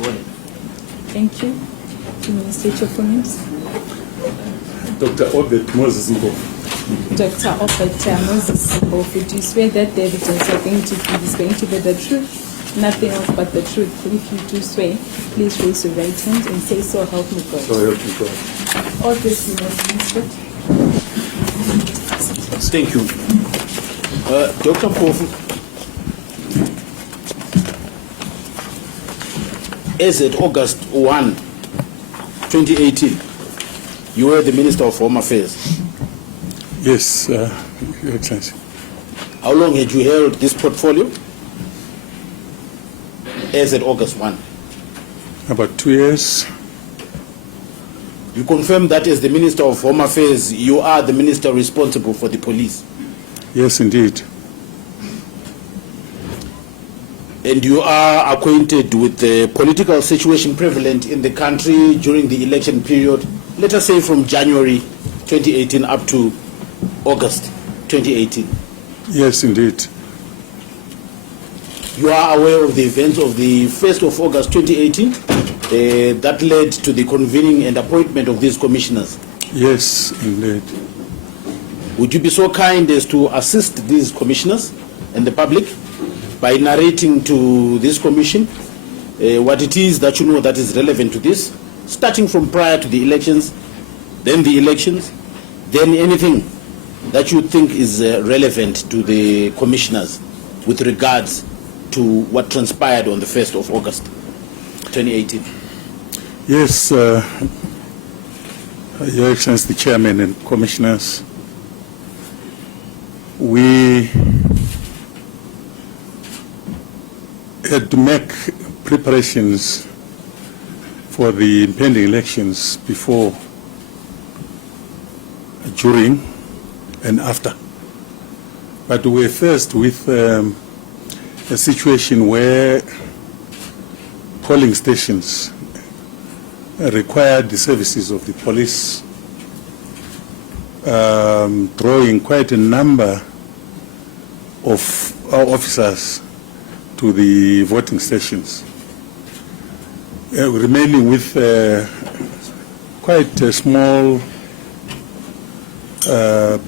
Go ahead. Thank you. Can you state your full names? Dr. Obert Mpofu. Dr. Obert Mpofu, do you swear that the evidence you're going to give is going to be the truth, nothing else but the truth? If you do swear, please raise your right hand and say, "So help me God." So help me God. Obviously, Mr. Inspector. Thank you. Dr. Mpofu, as at August 1, 2018, you were the Minister of Home Affairs. Yes, Your Excellency. How long had you held this portfolio as at August 1? About 2 years. You confirm that as the Minister of Home Affairs, you are the minister responsible for the police. Yes, indeed. And you are acquainted with the political situation prevalent in the country during the election period, let us say from January 2018 up to August 2018. Yes, indeed. You are aware of the events of the 1st of August 2018 that led to the convening and appointment of these commissioners. Yes, indeed. Would you be so kind as to assist these commissioners and the public by narrating to this commission what it is that you know that is relevant to this, starting from prior to the elections, then the elections, then anything that you think is relevant to the commissioners with regards to what transpired on the 1st of August 2018? Yes, Your Excellency, the Chairman and Commissioners, we had to make preparations for the impending elections before, during, and after. But we were faced with a situation where polling stations required the services of the police, drawing quite a number of our officers to the voting stations, remaining with quite a small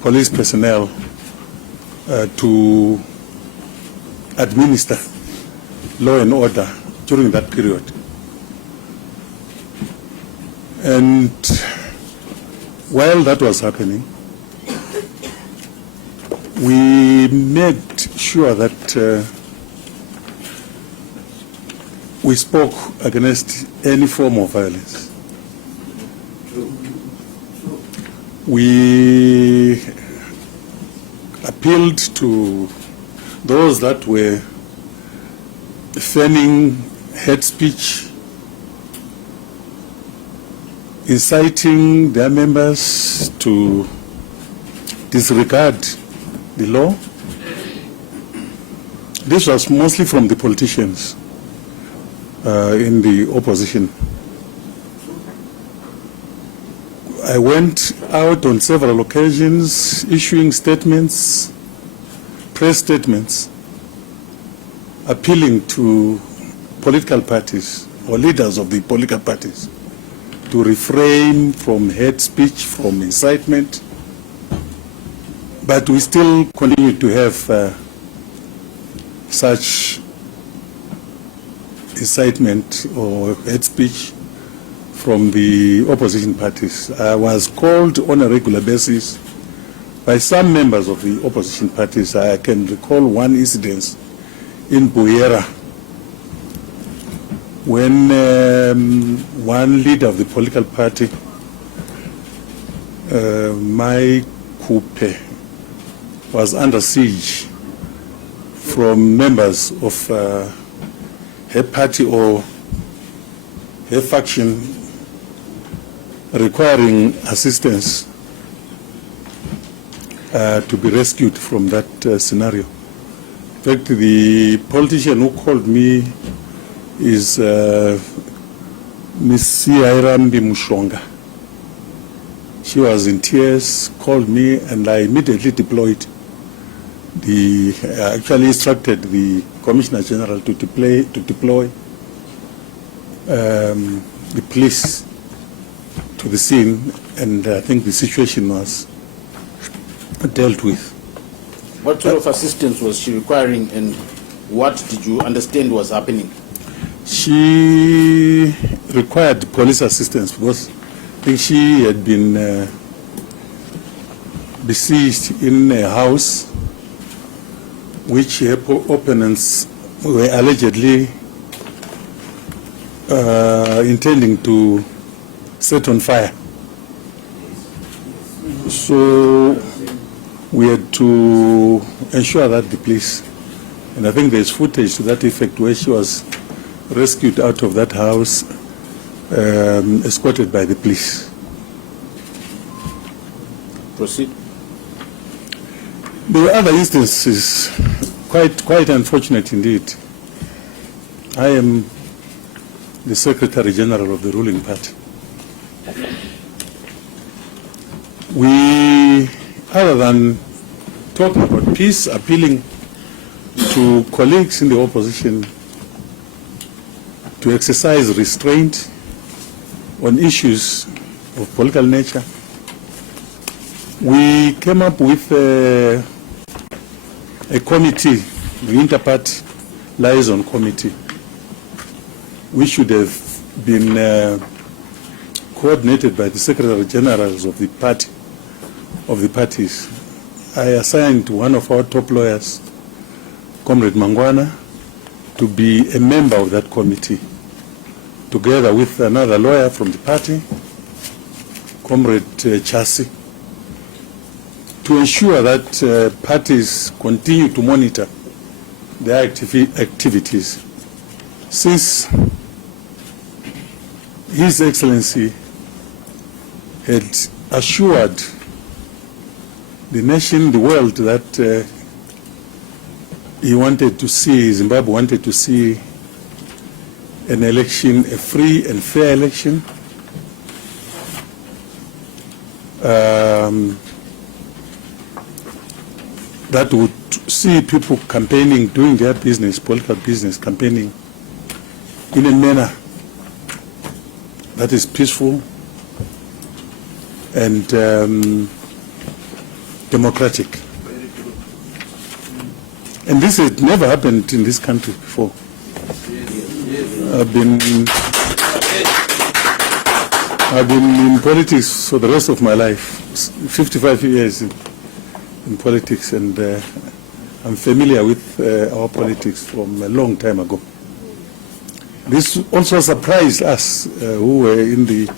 police personnel to administer law and order during that period. And while that was happening, we made sure that we spoke against any form of violence. We appealed to those that were fanning hate speech, inciting their members to disregard the law. This was mostly from the politicians in the opposition. I went out on several occasions issuing statements, press statements, appealing to political parties or leaders of the political parties to refrain from hate speech, from incitement. But we still continue to have such incitement or hate speech from the opposition parties. I was called on a regular basis by some members of the opposition parties. I can recall one incident in Buyera when one leader of the political party, Mai Kupe, was under siege from members of her party or her faction, requiring assistance to be rescued from that scenario. In fact, the politician who called me is Ms. Siairambi Mushonga. She was in tears, called me, and I immediately deployed. Actually instructed the Commissioner General to deploy the police to the scene, and I think the situation was dealt with. What sort of assistance was she requiring, and what did you understand was happening? She required police assistance because I think she had been besieged in a house which her opponents were allegedly intending to set on fire. So we had to ensure that the police, and I think there's footage to that effect where she was rescued out of that house, escorted by the police. Proceed. There were other instances, quite unfortunate indeed. I am the Secretary General of the ruling party. We, other than talking about peace, appealing to colleagues in the opposition to exercise restraint on issues of political nature, we came up with a committee, the Interparty Liaison Committee, which should have been coordinated by the Secretary Generals of the party, of the parties. I assigned one of our top lawyers, Comrade Mangwana, to be a member of that committee, together with another lawyer from the party, Comrade Chasi, to ensure that parties continue to monitor their activities. Since His Excellency had assured the nation, the world, that he wanted to see, Zimbabwe wanted to see an election, a free and fair election, that would see people campaigning, doing their business, political business, campaigning in a manner that is peaceful and democratic. And this had never happened in this country before. I've been in politics for the rest of my life, 55 years in politics, and I'm familiar with our politics from a long time ago. This also surprised us who were in the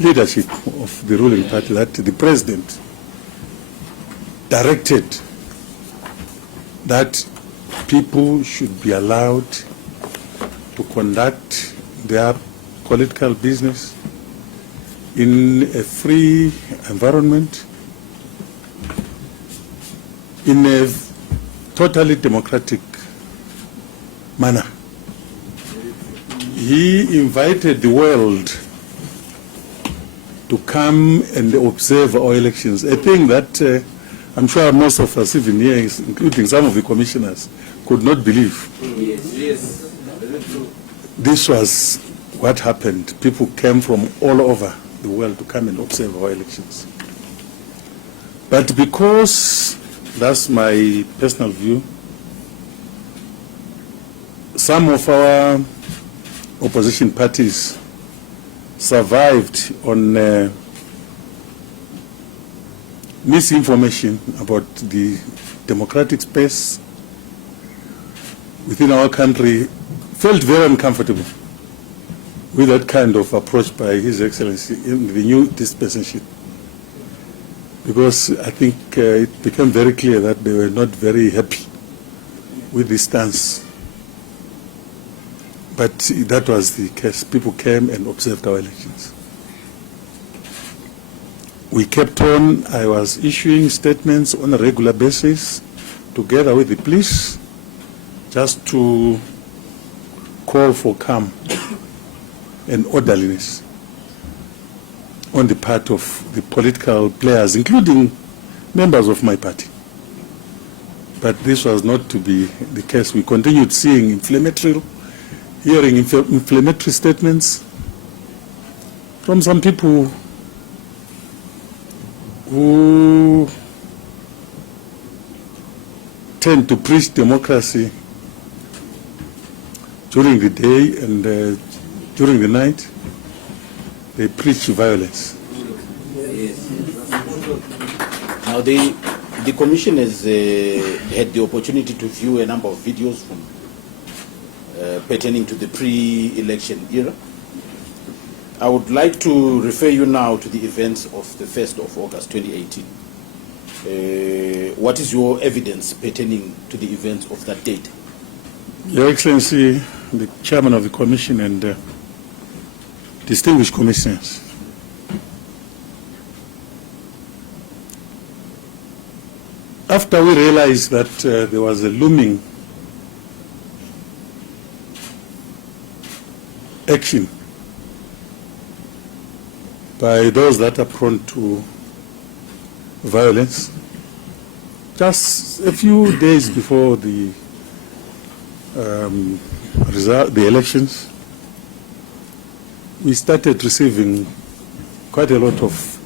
leadership of the ruling party, that the president directed that people should be allowed to conduct their political business in a free environment, in a totally democratic manner. He invited the world to come and observe our elections, a thing that I'm sure most of us, even here, including some of the commissioners, could not believe. Yes. This was what happened. People came from all over the world to come and observe our elections. But because, that's my personal view, some of our opposition parties survived on misinformation about the democratic space within our country, felt very uncomfortable with that kind of approach by His Excellency in the new dispensation, because I think it became very clear that they were not very happy with the stance. But that was the case. People came and observed our elections. We kept on. I was issuing statements on a regular basis together with the police, just to call for calm and orderliness on the part of the political players, including members of my party. But this was not to be the case. We continued seeing inflammatory hearing inflammatory statements from some people who tend to preach democracy during the day, and during the night they preach violence. Now, the commission has had the opportunity to view a number of videos from pertaining to the pre-election era. I would like to refer you now to the events of the 1st of August 2018. What is your evidence pertaining to the events of that date? Your Excellency, the Chairman of the Commission and distinguished commissioners, after we realized that there was a looming action by those that are prone to violence, just a few days before the elections, we started receiving quite a lot of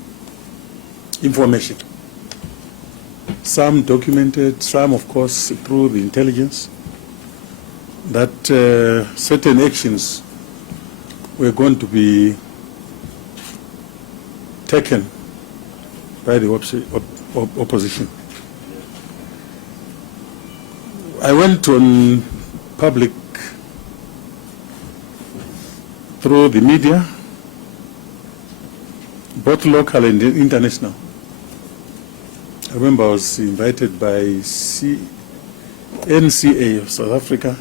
information. Some documented, some of course through the intelligence, that certain actions were going to be taken by the opposition. I went on public through the media, both local and international. I remember I was invited by NCA of South Africa,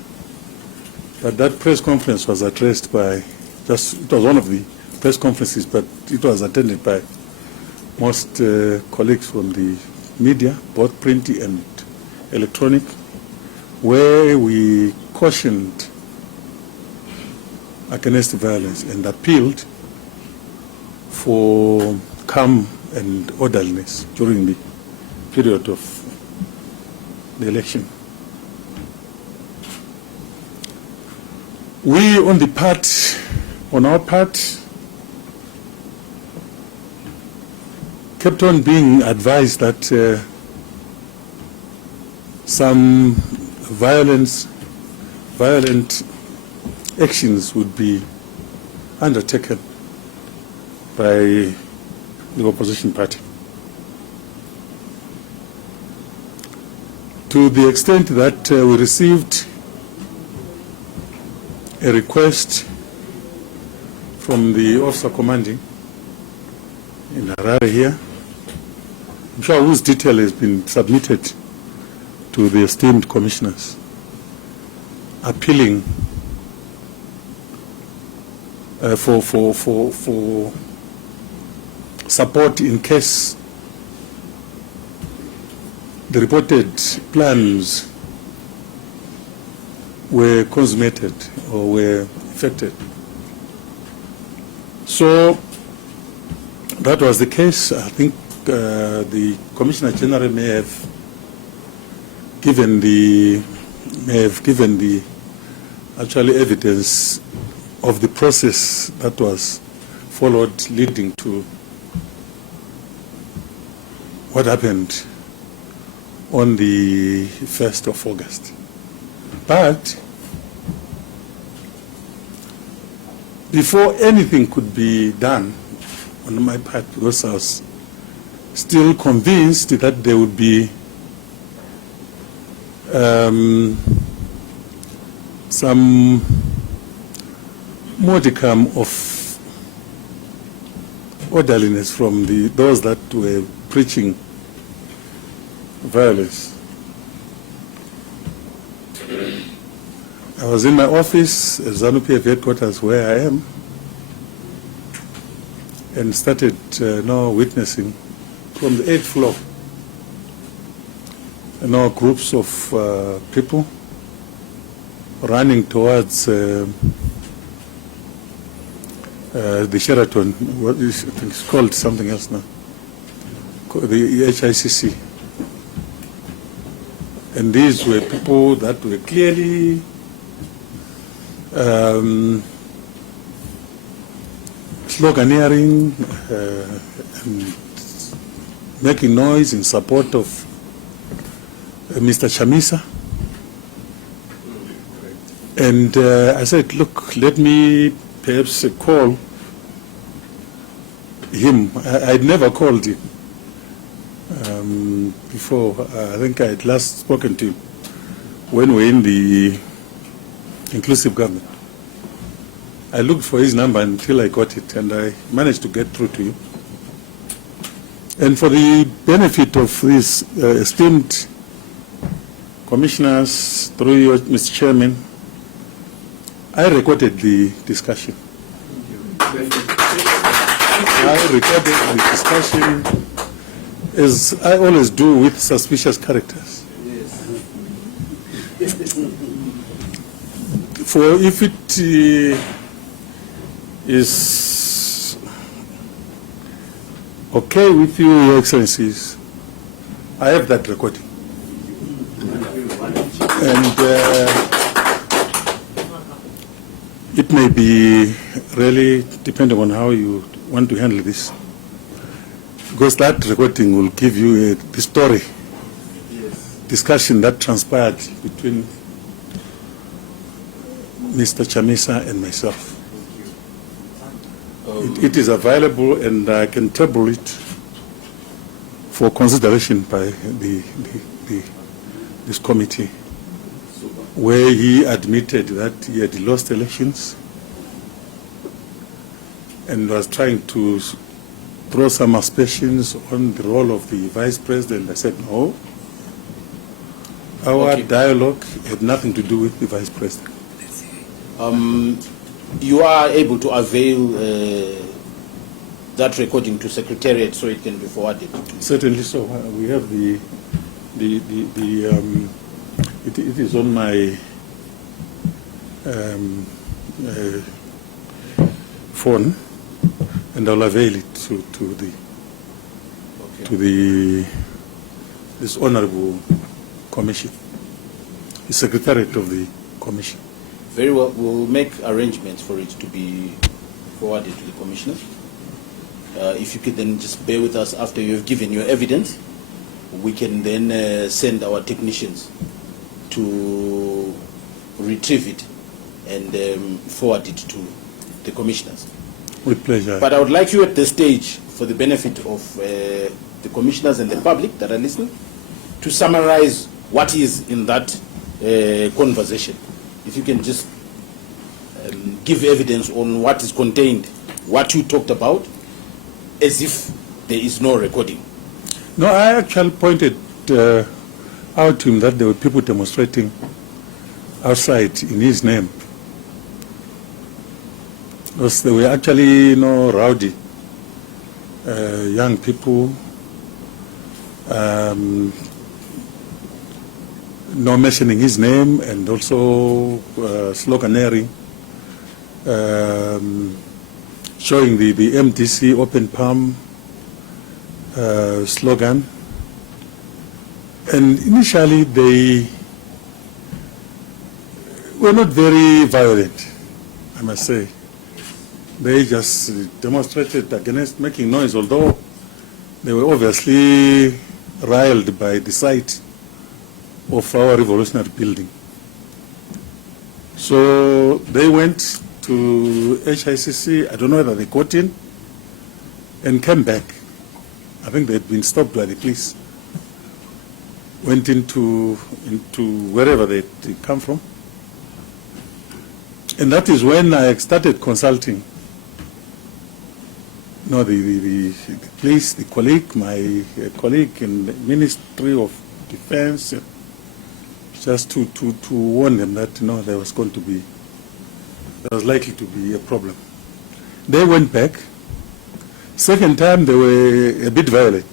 but that press conference was addressed by, it was one of the press conferences, but it was attended by most colleagues from the media, both print and electronic, where we cautioned against violence and appealed for calm and orderliness during the period of the election. We, on our part, kept on being advised that some violent actions would be undertaken by the opposition party. To the extent that we received a request from the officer commanding in Harare here, I'm sure whose detail has been submitted to the esteemed commissioners, appealing for support in case the reported plans were consummated or were effected. So that was the case. I think the Commissioner General may have given the actually evidence of the process that was followed leading to what happened on the 1st of August. But before anything could be done on my part, because I was still convinced that there would be some modicum of orderliness from those that were preaching violence. I was in my office at ZANU-PF headquarters where I am, and started now witnessing from the 8th floor groups of people running towards the Sheraton. What is, I think it's called something else now, the HICC. And these were people that were clearly sloganeering and making noise in support of Mr. Chamisa. And I said, look, let me perhaps call him. I'd never called him before. I think I had last spoken to him when we were in the inclusive government. I looked for his number until I got it, and I managed to get through to him. And for the benefit of these esteemed commissioners, through you, Mr. Chairman, I recorded the discussion. I recorded the discussion, as I always do with suspicious characters. For if it is okay with you, Your Excellencies, I have that recording. And it may be really depending on how you want to handle this, because that recording will give you the story, discussion that transpired between Mr. Chamisa and myself. It is available, and I can table it for consideration by this committee, where he admitted that he had lost elections and was trying to throw some aspersions on the role of the vice president. I said, no, our dialogue had nothing to do with the vice president. You are able to avail that recording to Secretariat so it can be forwarded? Certainly so. We have it is on my phone, and I'll avail it to this honorable commission, the Secretariat of the commission. Very well. We'll make arrangements for it to be forwarded to the commissioners. If you could then just bear with us after you have given your evidence, we can then send our technicians to retrieve it and forward it to the commissioners. With pleasure. But I would like you at this stage, for the benefit of the commissioners and the public that are listening, to summarize what is in that conversation. If you can just give evidence on what is contained, what you talked about, as if there is no recording. No, I actually pointed out to him that there were people demonstrating outside in his name. Because they were actually, rowdy young people, no mentioning his name, and also sloganeering, showing the MDC open palm slogan. And initially they were not very violent, I must say. They just demonstrated against making noise, although they were obviously riled by the sight of our revolutionary building. So they went to HICC, I don't know whether they got in, and came back. I think they had been stopped by the police. Went into wherever they come from. And that is when I started consulting the police, the colleague, my colleague in the Ministry of Defense, just to warn them that there was likely to be a problem. They went back. Second time they were a bit violent.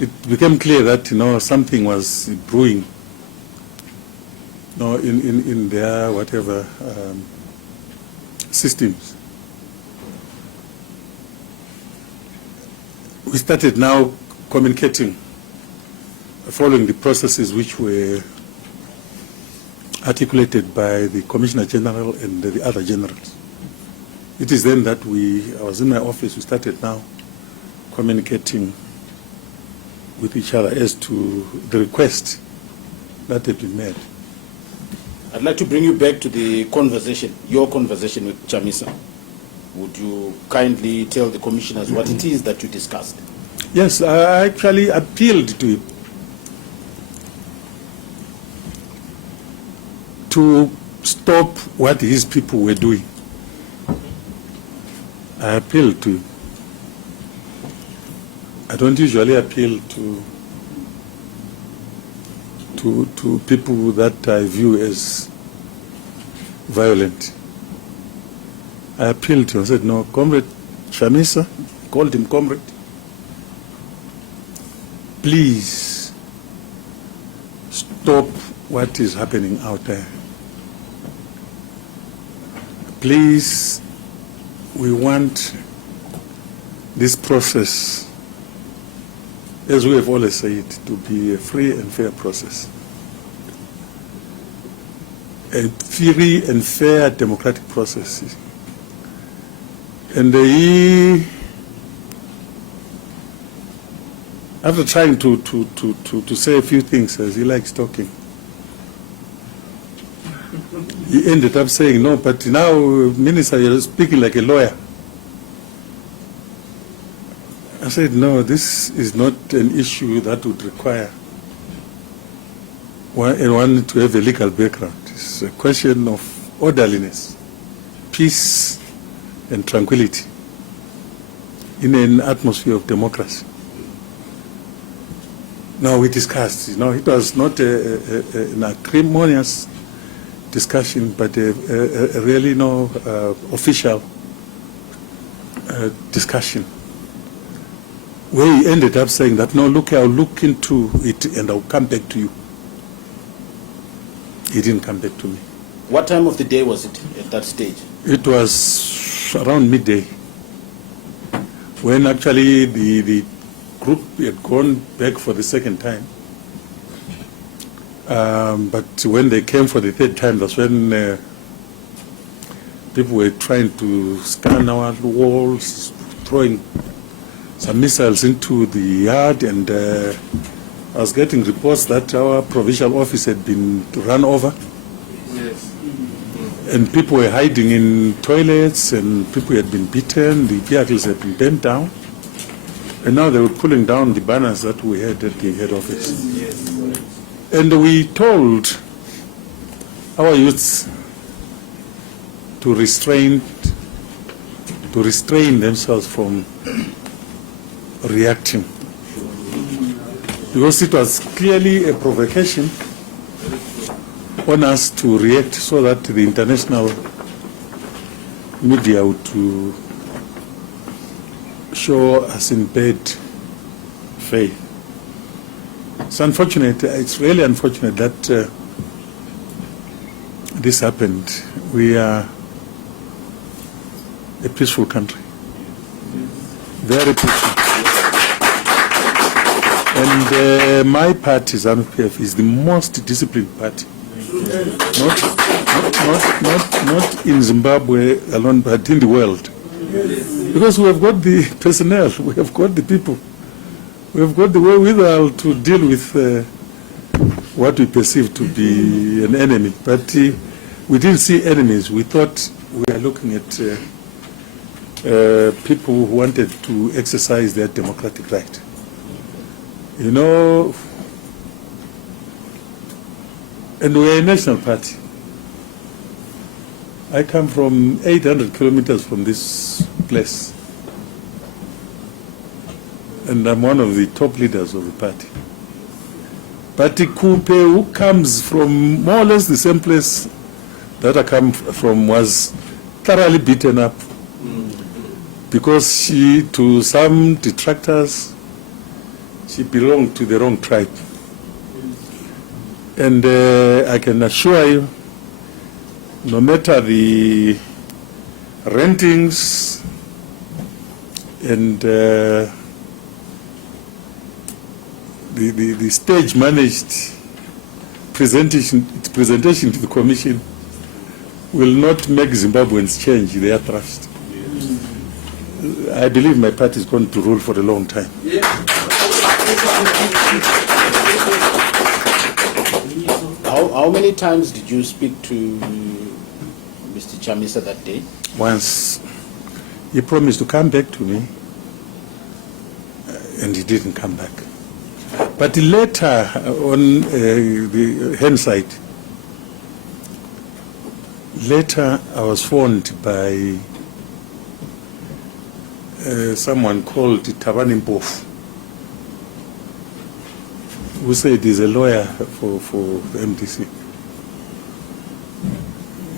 It became clear that something was brewing in their whatever systems. We started now communicating, following the processes which were articulated by the Commissioner General and the other generals. It is then that I was in my office, we started now communicating with each other as to the request that had been made. I'd like to bring you back to the conversation, your conversation with Chamisa. Would you kindly tell the commissioners what it is that you discussed? Yes, I actually appealed to him to stop what his people were doing. I appealed to him. I don't usually appeal to people that I view as violent. I appealed to him. I said, no, Comrade Chamisa, called him Comrade, please stop what is happening out there. Please, we want this process, as we have always said, to be a free and fair process. A free and fair democratic process. And he, after trying to say a few things, as he likes talking, he ended up saying, no, but now, Minister, you're speaking like a lawyer. I said, no, this is not an issue that would require one to have a legal background. It's a question of orderliness, peace, and tranquility in an atmosphere of democracy. Now we discussed, it was not an acrimonious discussion, but a really official discussion, where he ended up saying that, no, look, I'll look into it and I'll come back to you. He didn't come back to me. What time of the day was it at that stage? It was around midday, when actually the group had gone back for the second time. But when they came for the third time, that's when people were trying to scan our walls, throwing some missiles into the yard, and I was getting reports that our provincial office had been run over. Yes. And people were hiding in toilets, and people had been beaten, the vehicles had been bent down. And now they were pulling down the banners that we had at the head office. Yes. And we told our youths to restrain themselves from reacting, because it was clearly a provocation on us to react, so that the international media would to show us in bad faith. It's unfortunate, it's really unfortunate that this happened. We are a peaceful country, very peaceful. And my party, ZANU-PF, is the most disciplined party. Not in Zimbabwe alone, but in the world. Because we have got the personnel, we have got the people, we have got the wherewithal to deal with what we perceive to be an enemy. But we didn't see enemies. We thought we were looking at people who wanted to exercise their democratic right. And we're a national party. I come from 800 kilometers from this place, and I'm one of the top leaders of the party. But Kupe, who comes from more or less the same place that I come from, was thoroughly beaten up because she, to some detractors, she belonged to the wrong tribe. And I can assure you, no matter the rentings and the stage managed presentation to the Commission will not make Zimbabweans change their trust. I believe my party is going to rule for a long time. How many times did you speak to Mr. Chamisa that day? Once. He promised to come back to me, and he didn't come back. But later, on the hindsight, later I was phoned by someone called Obert Mpofu, who said he's a lawyer for the MDC.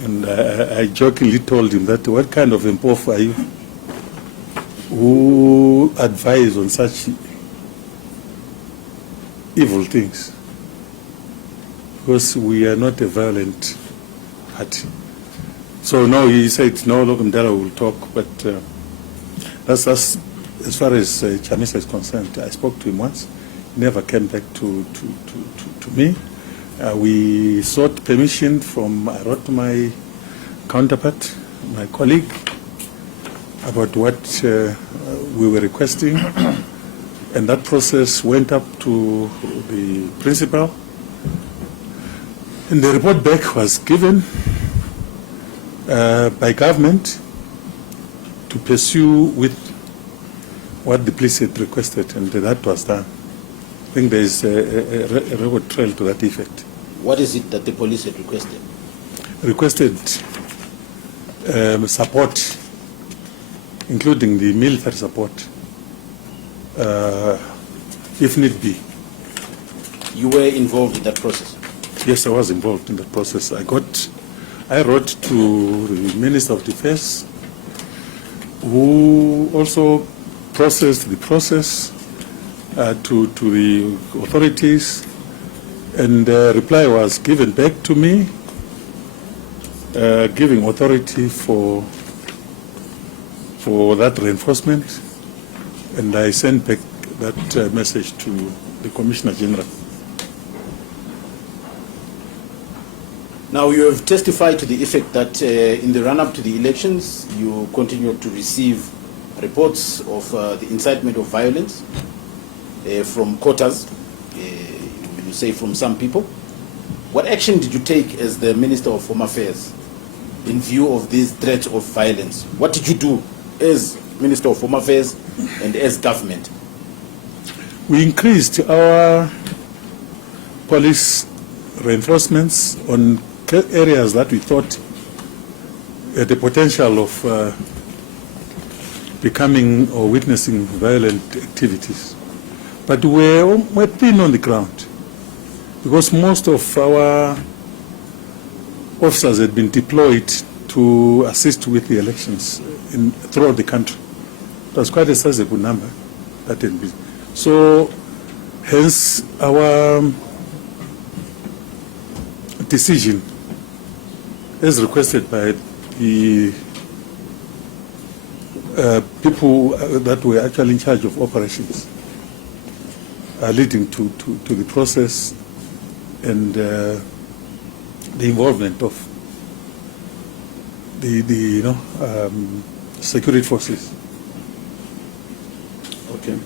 And I jokingly told him that, what kind of Mpofu are you who advise on such evil things? Because we are not a violent party. So no, he said, no, look, Mdala will talk, but that's as far as Chamisa is concerned. I spoke to him once. He never came back to me. We sought permission from, I wrote to my counterpart, my colleague, about what we were requesting, and that process went up to the principal, and the report back was given by government to pursue with what the police had requested, and that was done. I think there is a record trail to that effect. What is it that the police had requested? Requested support, including the military support, if need be. You were involved in that process? Yes, I was involved in that process. I wrote to the Minister of Defense, who also processed the process to the authorities, and a reply was given back to me, giving authority for that reinforcement, and I sent back that message to the Commissioner General. Now, you have testified to the effect that in the run-up to the elections, you continued to receive reports of the incitement of violence from quarters, you say from some people. What action did you take as the Minister of Home Affairs in view of these threats of violence? What did you do as Minister of Home Affairs and as government? We increased our police reinforcements on areas that we thought had the potential of becoming or witnessing violent activities. But we're thin on the ground because most of our officers had been deployed to assist with the elections throughout the country. It was quite a sizable number that had been. So, hence our decision, as requested by the people that were actually in charge of operations, leading to the process and the involvement of the security forces. Okay.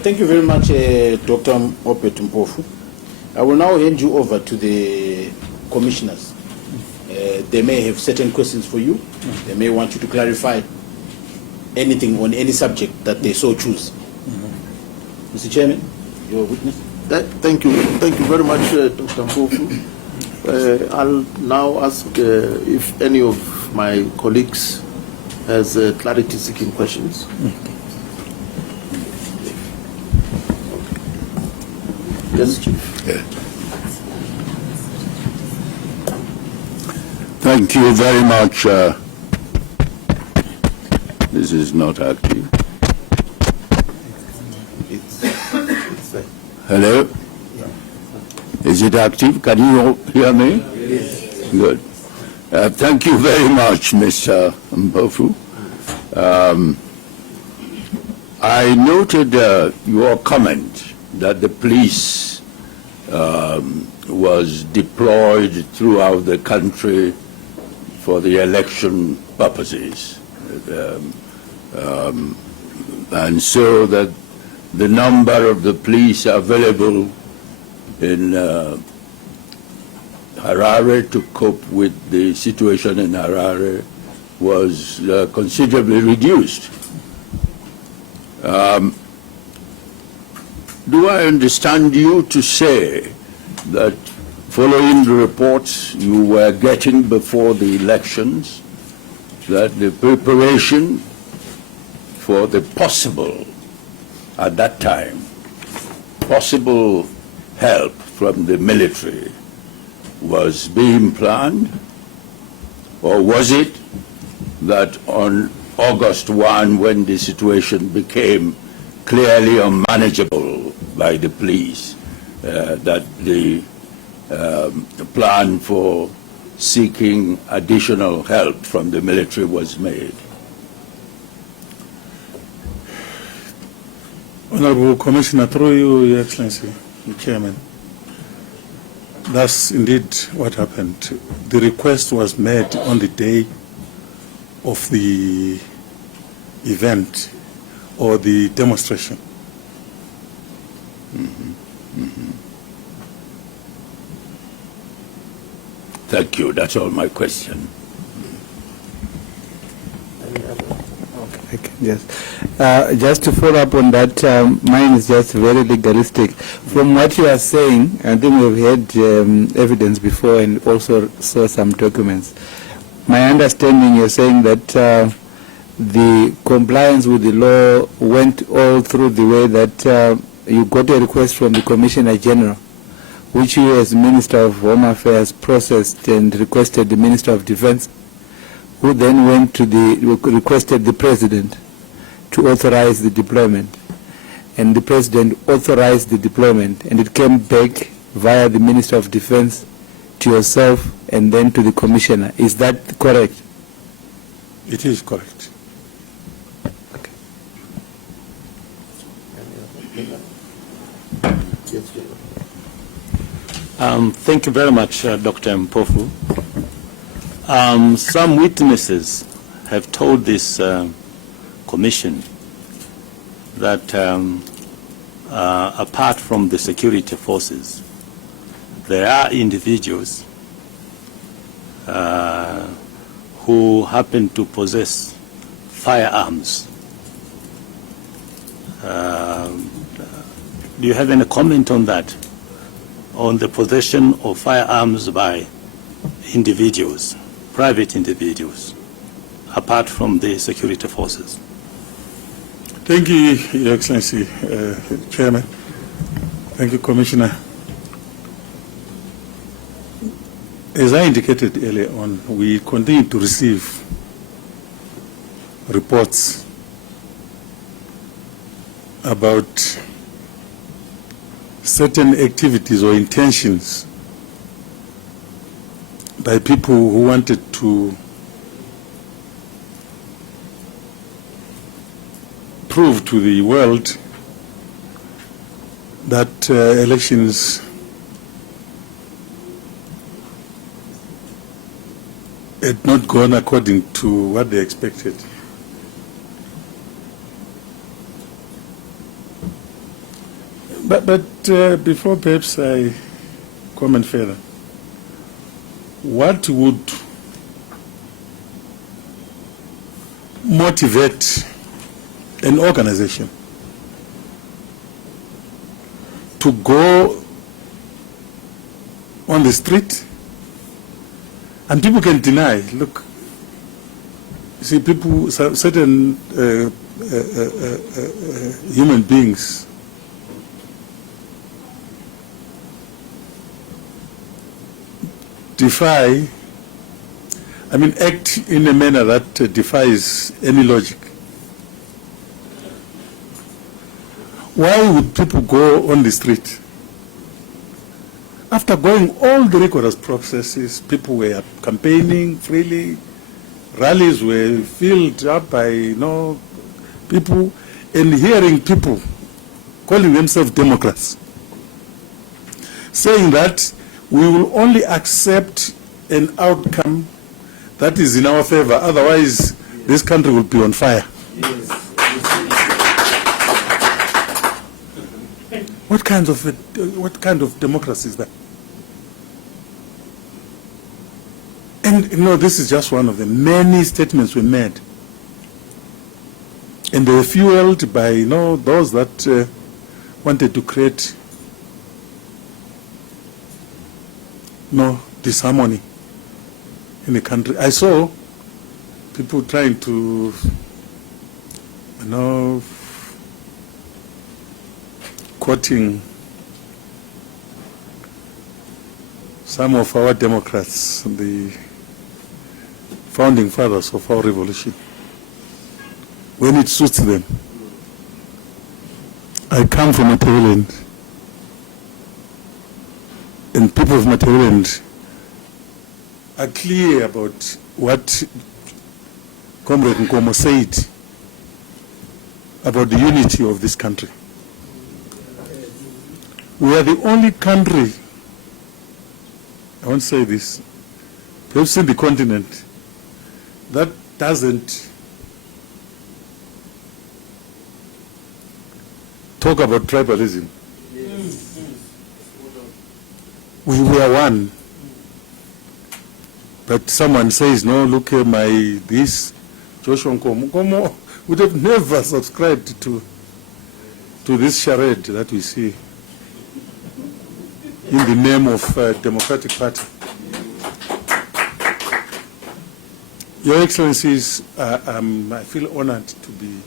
Thank you very much, Dr. Obert Mpofu. I will now hand you over to the commissioners. They may have certain questions for you. They may want you to clarify anything on any subject that they so choose. Mr. Chairman, your witness. Thank you very much, Dr. Mpofu. I'll now ask if any of my colleagues has clarity-seeking questions. Yes, Chief. Yeah. Thank you very much. This is not active. It's Hello? Is it active? Can you hear me? Yes. Good. Thank you very much, Mr. Mpofu. I noted your comment that the police was deployed throughout the country for the election purposes. And so that the number of the police available in Harare to cope with the situation in Harare was considerably reduced. Do I understand you to say that following the reports you were getting before the elections, that the preparation for the possible, at that time, possible help from the military was being planned? Or was it that on August 1, when the situation became clearly unmanageable by the police, that the plan for seeking additional help from the military was made? Honorable Commissioner, through you, Your Excellency, the Chairman, that's indeed what happened. The request was made on the day of the event or the demonstration. Thank you. That's all my question. Yes. Just to follow up on that, mine is just very legalistic. From what you are saying, I think we've had evidence before and also saw some documents. My understanding, you're saying that the compliance with the law went all through the way that you got a request from the Commissioner General, which you as Minister of Home Affairs processed and requested the Minister of Defense, who then went to requested the President to authorize the deployment. And the President authorized the deployment, and it came back via the Minister of Defense to yourself and then to the Commissioner. Is that correct? It is correct. Okay. Thank you very much, Dr. Mpofu. Some witnesses have told this commission that apart from the security forces, there are individuals who happen to possess firearms. Do you have any comment on that, on the possession of firearms by individuals, private individuals, apart from the security forces? Thank you, Your Excellency, Chairman. Thank you, Commissioner. As I indicated earlier on, we continue to receive reports about certain activities or intentions by people who wanted to prove to the world that elections had not gone according to what they expected. But before perhaps I comment further, what would motivate an organization to go on the street? And people can deny, look, you see, people, certain human beings act in a manner that defies any logic. Why would people go on the street? After going all the rigorous processes, people were campaigning freely, rallies were filled up by people, and hearing people calling themselves Democrats, saying that we will only accept an outcome that is in our favor, otherwise this country will be on fire. What kind of democracy is that? And you know, this is just one of them. Many statements were made, and they were fueled by, you know, those that wanted to create, you know, disharmony in the country. I saw people trying to, you know, quoting some of our Democrats, the founding fathers of our revolution, when it suits them. I come from Matabeleland, and people of Matabeleland are clear about what Comrade Nkomo said about the unity of this country. We are the only country, I won't say this, perhaps in the continent, that doesn't talk about tribalism. We are one. But someone says, no, look at this, Joshua Nkomo. Nkomo would have never subscribed to this charade that we see in the name of Democratic Party. Your Excellencies, I feel honored to be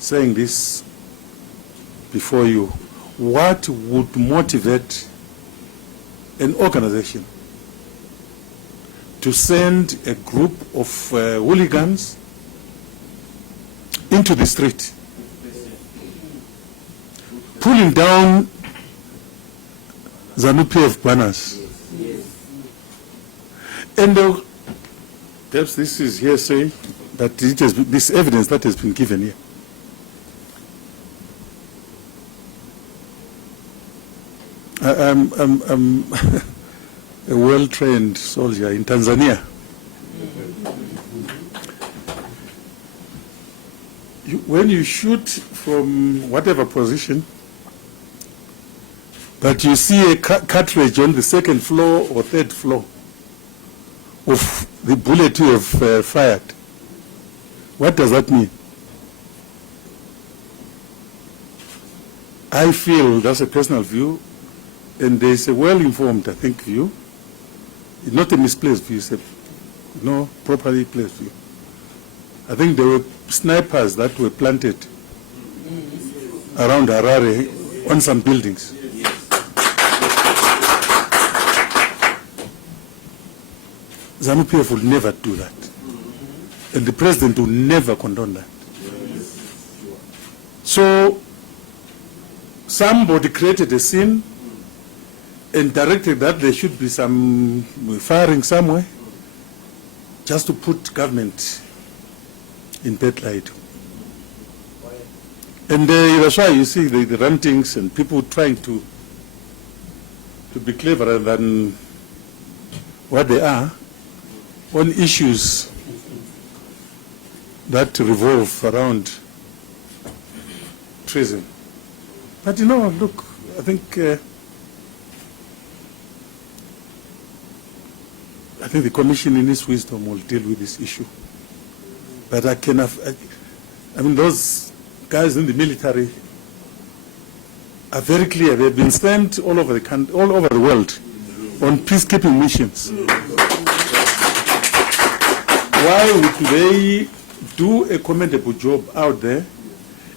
saying this before you. What would motivate an organization to send a group of hooligans into the street, pulling down ZANU-PF banners? And perhaps this is hearsay, but this evidence that has been given here. I'm a well-trained soldier in Tanzania. When you shoot from whatever position, but you see a cartridge on the second floor or third floor of the bullet you have fired, what does that mean? I feel, that's a personal view, and there's a well-informed, I think, view. It's not a misplaced view, it's a properly placed view. I think there were snipers that were planted around Harare on some buildings. ZANU-PF will never do that. And the president will never condone that. So, somebody created a scene and directed that there should be some firing somewhere just to put government in bad light. And that's why you see the rantings and people trying to be cleverer than what they are on issues that revolve around treason. But you know, look, I think the Commission in its wisdom will deal with this issue. But I mean, those guys in the military are very clear. They've been sent all over the country, all over the world on peacekeeping missions. Why would they do a commendable job out there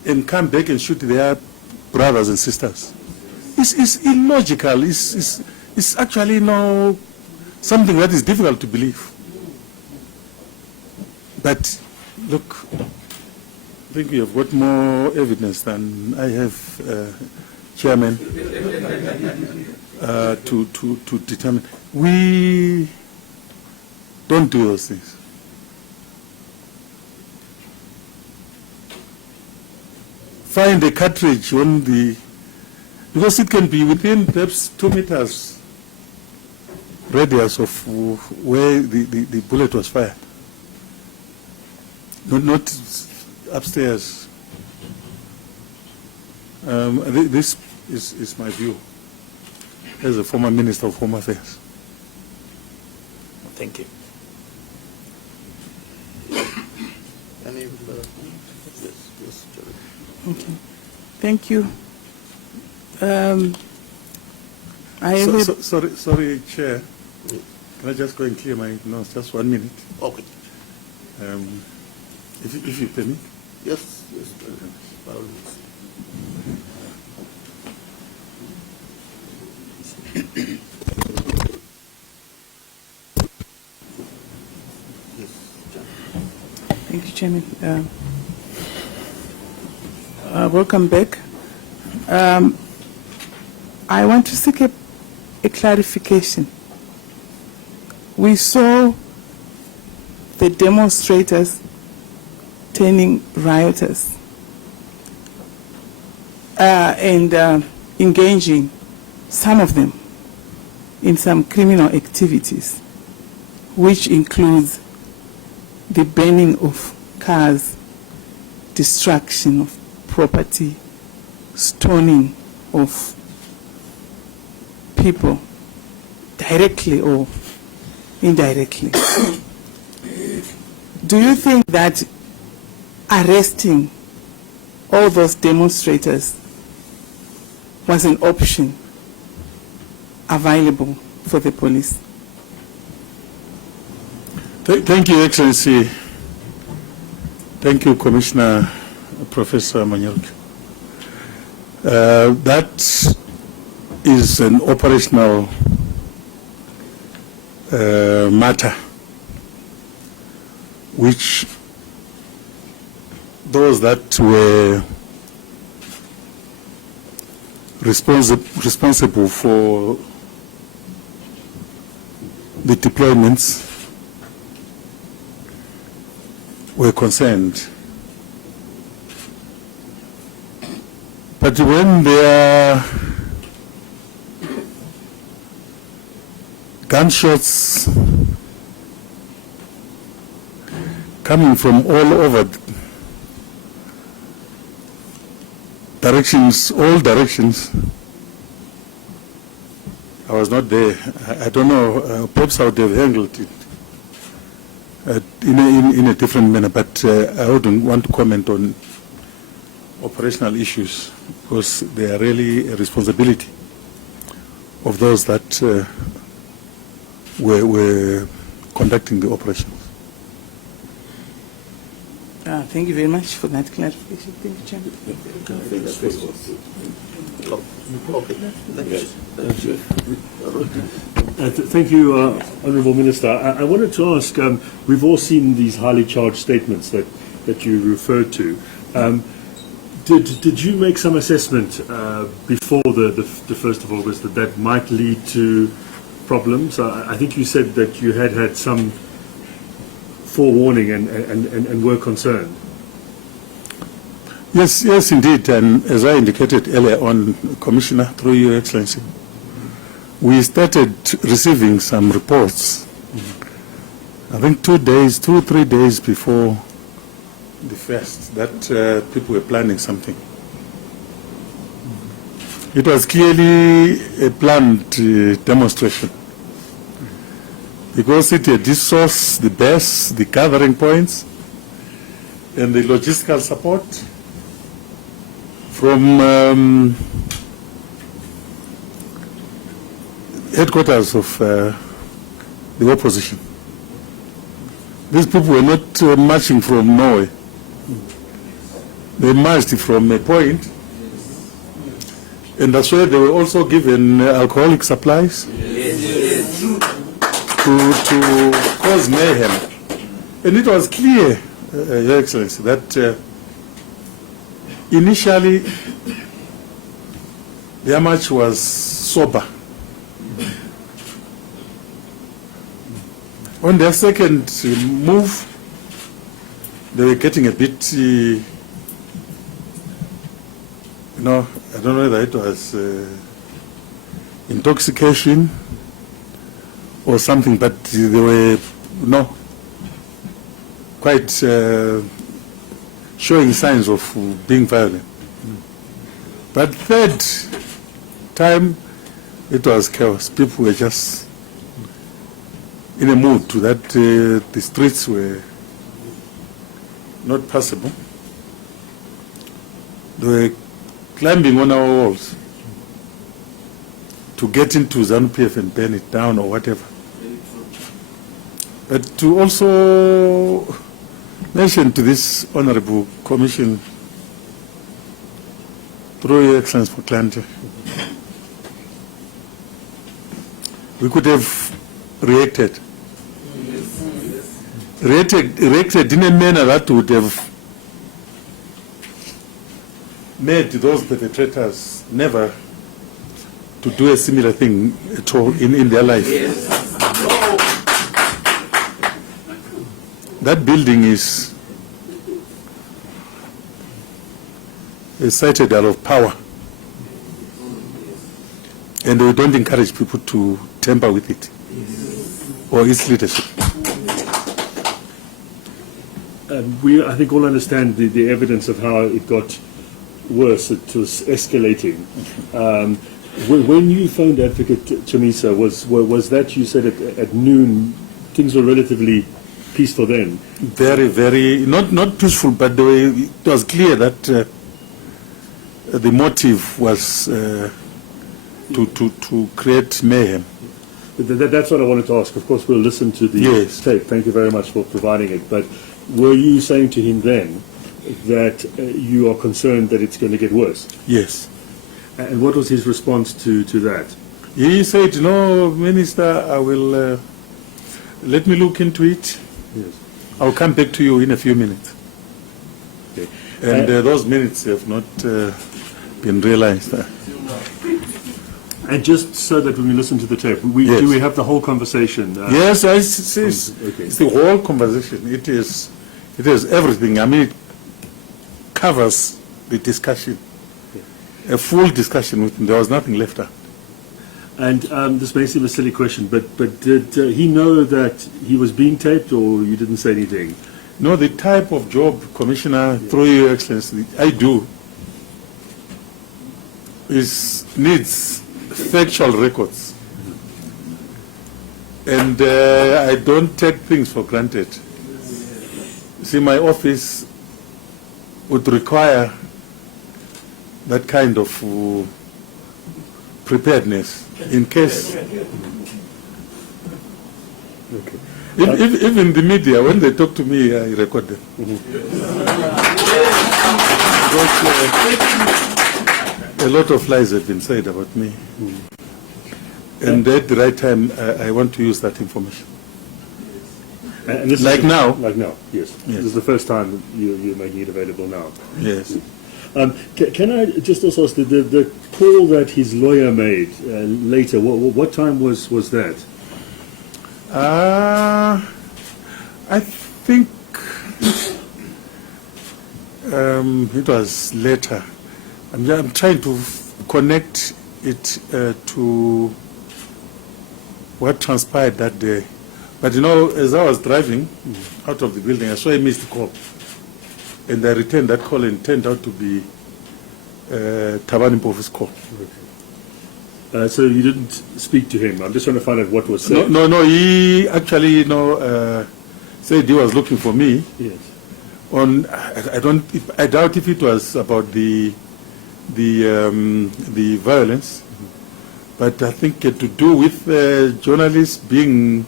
and come back and shoot their brothers and sisters? It's illogical. It's actually something that is difficult to believe. But look, I think we have got more evidence than I have, Chairman, to determine. We don't do those things. find a cartridge on the, because it can be within perhaps 2 meters radius of where the bullet was fired. Not upstairs. This is my view as a former Minister of Home Affairs. Thank you. Any, yes, Jerry. Okay. Thank you. I have Sorry, Chair. Can I just go and clear my nose? Just 1 minute. Okay. If you permit. Yes, yes, by all means. Yes, Jerry. Thank you, Chairman. Welcome back. I want to seek a clarification. We saw the demonstrators turning rioters and engaging some of them in some criminal activities, which includes the burning of cars, destruction of property, stoning of people, directly or indirectly. Do you think that arresting all those demonstrators was an option available for the police? Thank you, Excellency. Thank you, Commissioner Professor Manyok. That is an operational matter which those that were responsible for the deployments were concerned. But when there are gunshots coming from all over directions, all directions, I was not there. I don't know, perhaps I would have handled it in a different manner, but I wouldn't want to comment on operational issues because they are really a responsibility of those that were conducting the operations. Thank you very much for that clarification. Thank you, Chairman. Thank you, Honourable Minister. I wanted to ask, we've all seen these highly charged statements that you referred to. Did you make some assessment before the 1st of August that might lead to problems? I think you said that you had some forewarning and were concerned. Yes, indeed. And as I indicated earlier on, Commissioner, through Your Excellency, we started receiving some reports, I think 2 or 3 days before the first, that people were planning something. It was clearly a planned demonstration because it had the source, the base, the gathering points, and the logistical support from headquarters of the opposition. These people were not marching from Norway. They marched from a point, and that's where they were also given alcoholic supplies to cause mayhem. And it was clear, Your Excellency, that initially their march was sober. On their second move, they were getting a bit No, I don't know whether it was intoxication or something, but they were, quite showing signs of being violent. But third time, it was chaos. People were just in a mood to that the streets were not passable. They were climbing on our walls to get into ZANU-PF and burn it down or whatever. But to also mention to this Honorable Commission, through Your Excellency Motlanthe, we could have reacted in a manner that would have made those perpetrators never to do a similar thing at all in their life. That building is a citadel of power, and we don't encourage people to tamper with it or its leadership. We, I think, all understand the evidence of how it got worse. It was escalating. When you phoned Advocate Chamisa, was that, you said at noon, things were relatively peaceful then? Very, very, not peaceful, but it was clear that the motive was to create mayhem. That's what I wanted to ask. Of course, we'll listen to the tape. Thank you very much for providing it. But were you saying to him then that you are concerned that it's going to get worse? Yes. And what was his response to that? He said, "No, Minister, I will let me look into it. Yes. I'll come back to you in a few minutes." Okay. And those minutes have not been realized. And just so that when we listen to the tape, do we have the whole conversation? Yes, it's the whole conversation. It is everything. I mean, it covers the discussion, a full discussion with him. There was nothing left out. And this may seem a silly question, but did he know that he was being taped, or you didn't say anything? No, the type of job, Commissioner, through Your Excellency, I do needs factual records. And I don't take things for granted. See, my office would require that kind of preparedness in case. Okay. Even the media, when they talk to me, I record them. Because, a lot of lies have been said about me. And at the right time, I want to use that information. And this like now? Like now, yes. This is the first time you're making it available now. Yes. Can I just also ask, the call that his lawyer made later, what time was that? I think it was later. I'm trying to connect it to what transpired that day. But you know, as I was driving out of the building, I saw a missed call. And I returned that call, and it turned out to be Obert Mpofu's call. Okay. So you didn't speak to him? I'm just trying to find out what was said. No, he actually, said he was looking for me. Yes. I doubt if it was about the violence, but I think to do with journalists being,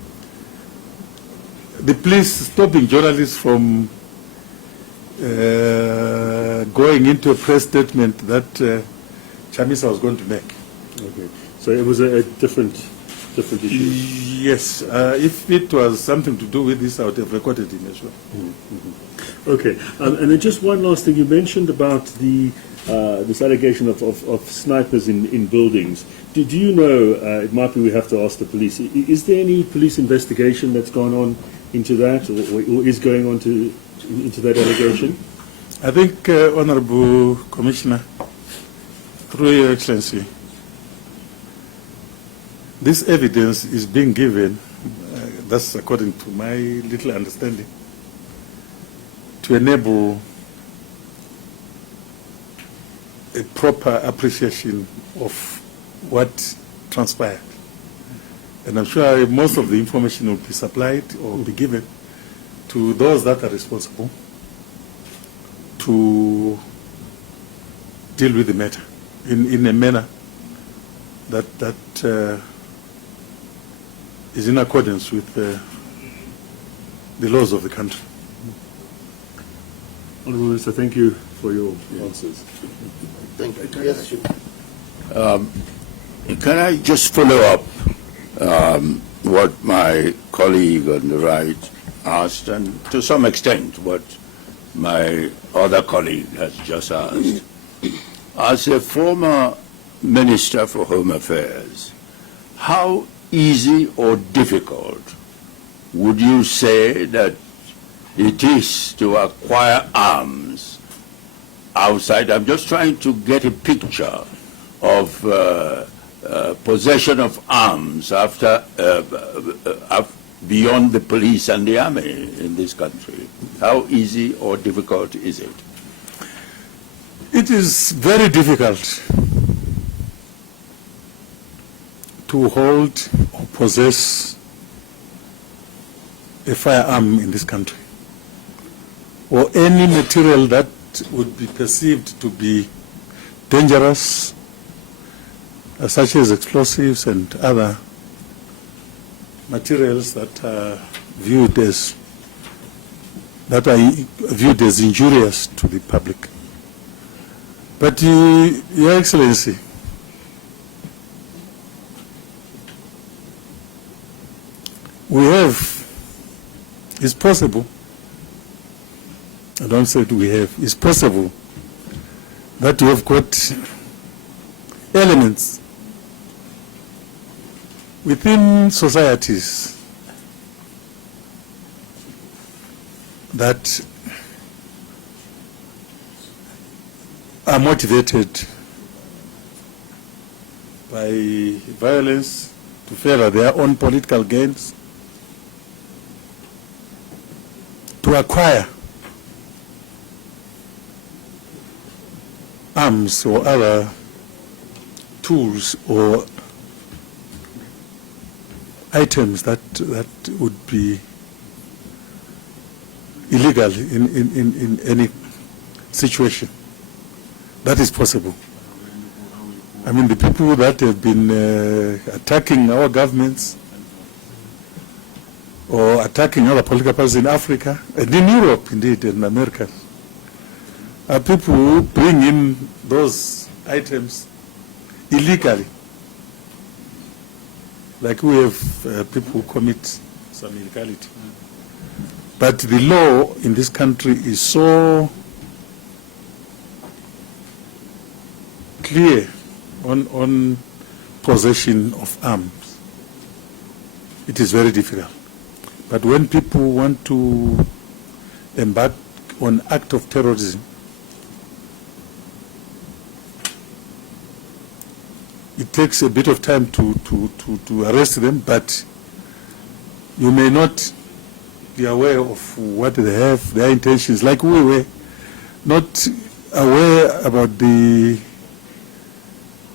the police stopping journalists from going into a press statement that Chamisa was going to make. Okay. So it was a different issue. Yes. If it was something to do with this, I would have recorded him as well. Mm-hmm. Okay. And then just one last thing. You mentioned about this allegation of snipers in buildings. Do you know, it might be we have to ask the police, is there any police investigation that's gone on into that, or is going on into that allegation? I think, Honorable Commissioner, Through Your Excellency, this evidence is being given, that's according to my little understanding, to enable a proper appreciation of what transpired. And I'm sure most of the information will be supplied or be given to those that are responsible to deal with the matter in a manner that is in accordance with the laws of the country. Honourable Minister, thank you for your answers. Thank you. Yes, Chief. Can I just follow up what my colleague on the right asked, and to some extent what my other colleague has just asked? As a former Minister for Home Affairs, how easy or difficult would you say that it is to acquire arms outside? I'm just trying to get a picture of possession of arms after beyond the police and the army in this country. How easy or difficult is it? It is very difficult to hold or possess a firearm in this country, or any material that would be perceived to be dangerous, such as explosives and other materials that are viewed as injurious to the public. But Your Excellency, it's possible, I don't say it's possible that we have got elements within societies that are motivated by violence to further their own political gains, to acquire arms or other tools or items that would be illegal in any situation. That is possible. I mean, the people that have been attacking our governments or attacking other political parties in Africa and in Europe, indeed, and America, are people who bring in those items illegally. Like we have people who commit some illegality. But the law in this country is so clear on possession of arms. It is very difficult. But when people want to embark on act of terrorism, it takes a bit of time to arrest them, but you may not be aware of what they have, their intentions, like we were not aware about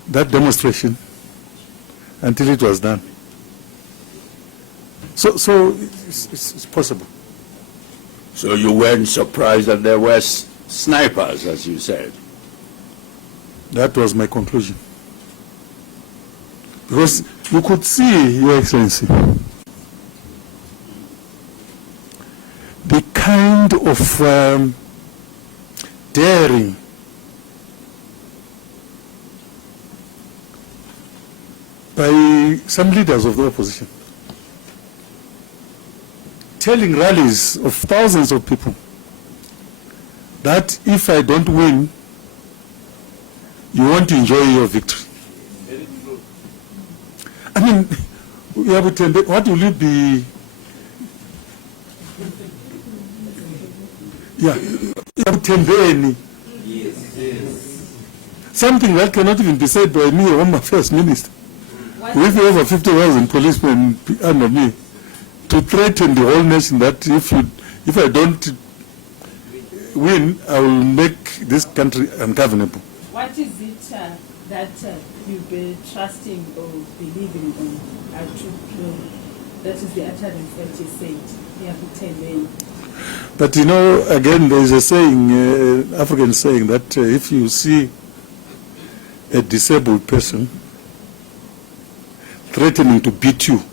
that demonstration until it was done. So it's possible. So you weren't surprised that there were snipers, as you said? That was my conclusion. Because you could see, Your Excellency, the kind of daring by some leaders of the opposition, telling rallies of thousands of people that if I don't win, you won't enjoy your victory. I mean, what will it be? Yeah, something that cannot even be said by me, Home Affairs Minister, with over 50,000 policemen under me, to threaten the whole nation that if I don't win, I will make this country ungovernable. What is it that you've been trusting or believing in? That is the utterance that you said. But you know, again, there is a saying, African saying, that if you see a disabled person threatening to beat you,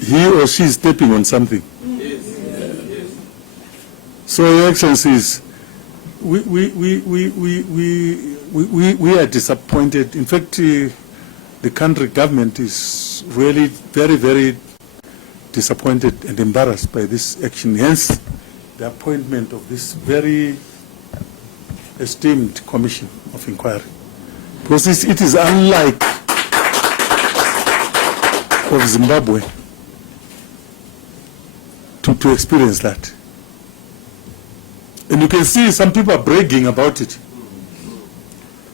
he or she is stepping on something. So, Your Excellencies, we are disappointed. In fact, the country government is really very, very disappointed and embarrassed by this action. Hence, the appointment of this very esteemed commission of inquiry. Because it is unlike of Zimbabwe to experience that. And you can see some people are bragging about it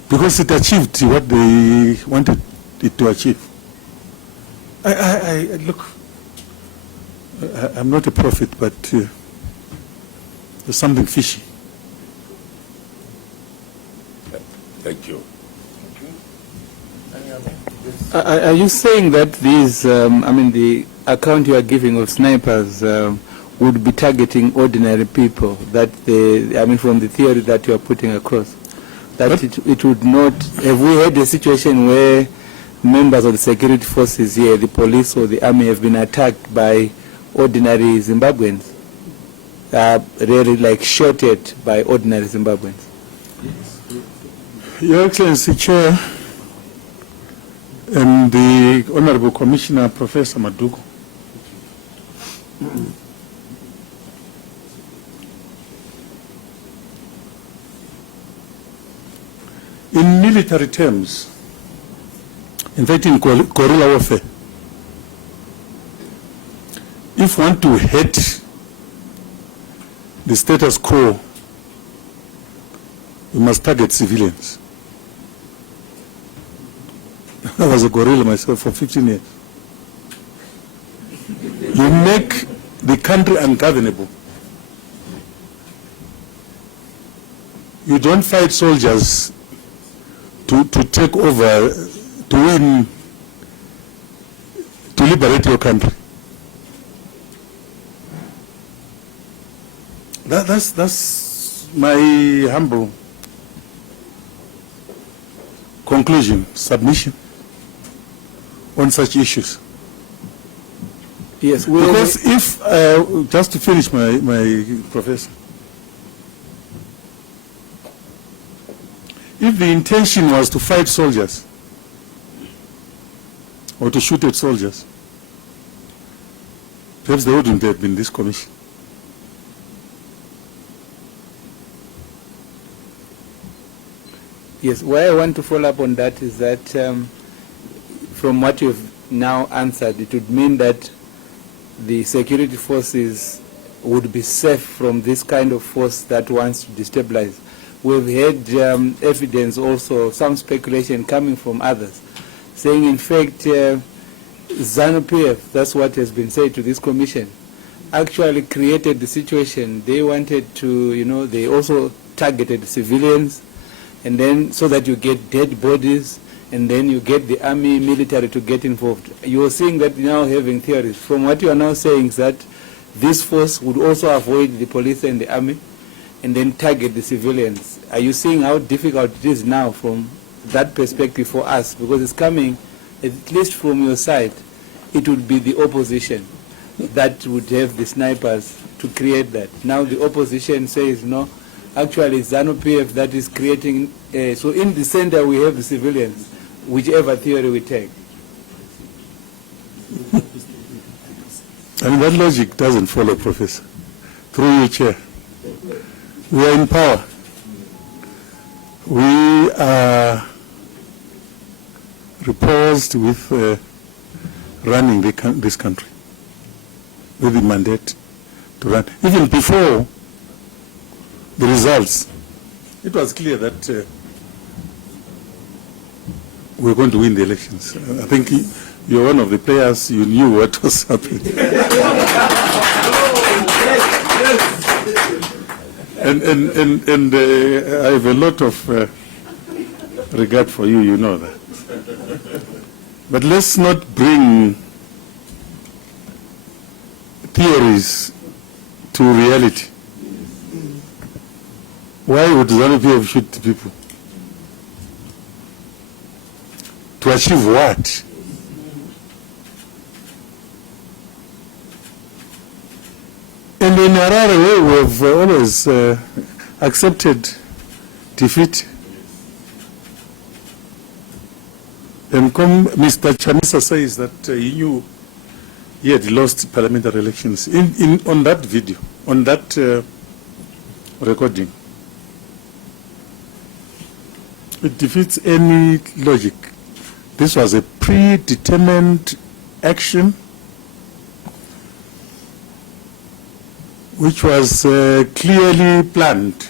because it achieved what they wanted it to achieve. Look, I'm not a prophet, but there's something fishy. Thank you. Are you saying that these, the account you are giving of snipers would be targeting ordinary people, that from the theory that you are putting across, that it would not, have we had a situation where members of the security forces here, the police or the army, have been attacked by ordinary Zimbabweans, really like shot at by ordinary Zimbabweans? Your Excellency, Chair, and the Honorable Commissioner, Professor Maduko, in military terms, in fact in guerrilla warfare, if one to hit the status quo, you must target civilians. I was a guerrilla myself for 15 years. You make the country ungovernable. You don't fight soldiers to take over, to win, to liberate your country. That's my humble conclusion, submission on such issues. Yes, because if, just to finish my professor, if the intention was to fight soldiers or to shoot at soldiers, perhaps there wouldn't have been this commission. Yes, why I want to follow up on that is that from what you've now answered, it would mean that the security forces would be safe from this kind of force that wants to destabilize. We've had evidence also, some speculation coming from others, saying in fact ZANU-PF, that's what has been said to this commission, actually created the situation. They wanted to, they also targeted civilians, and then so that you get dead bodies, and then you get the army, military to get involved. You are seeing that now having theories. From what you are now saying is that this force would also avoid the police and the army, and then target the civilians. Are you seeing how difficult it is now from that perspective for us? Because it's coming, at least from your side, it would be the opposition that would have the snipers to create that. Now the opposition says, no, actually it's ZANU-PF that is creating, so in the center we have the civilians, whichever theory we take. I mean, that logic doesn't follow, Professor. Through you, Chair. We are in power. We are reposed with running this country, with the mandate to run. Even before the results, it was clear that we were going to win the elections. I think you're one of the players, you knew what was happening. And I have a lot of regard for you, you know that. But let's not bring theories to reality. Why would ZANU-PF shoot people? To achieve what? And in Harare, we have always accepted defeat. And Mr. Chamisa says that he knew he had lost parliamentary elections. On that video, on that recording, it defeats any logic. This was a predetermined action which was clearly planned.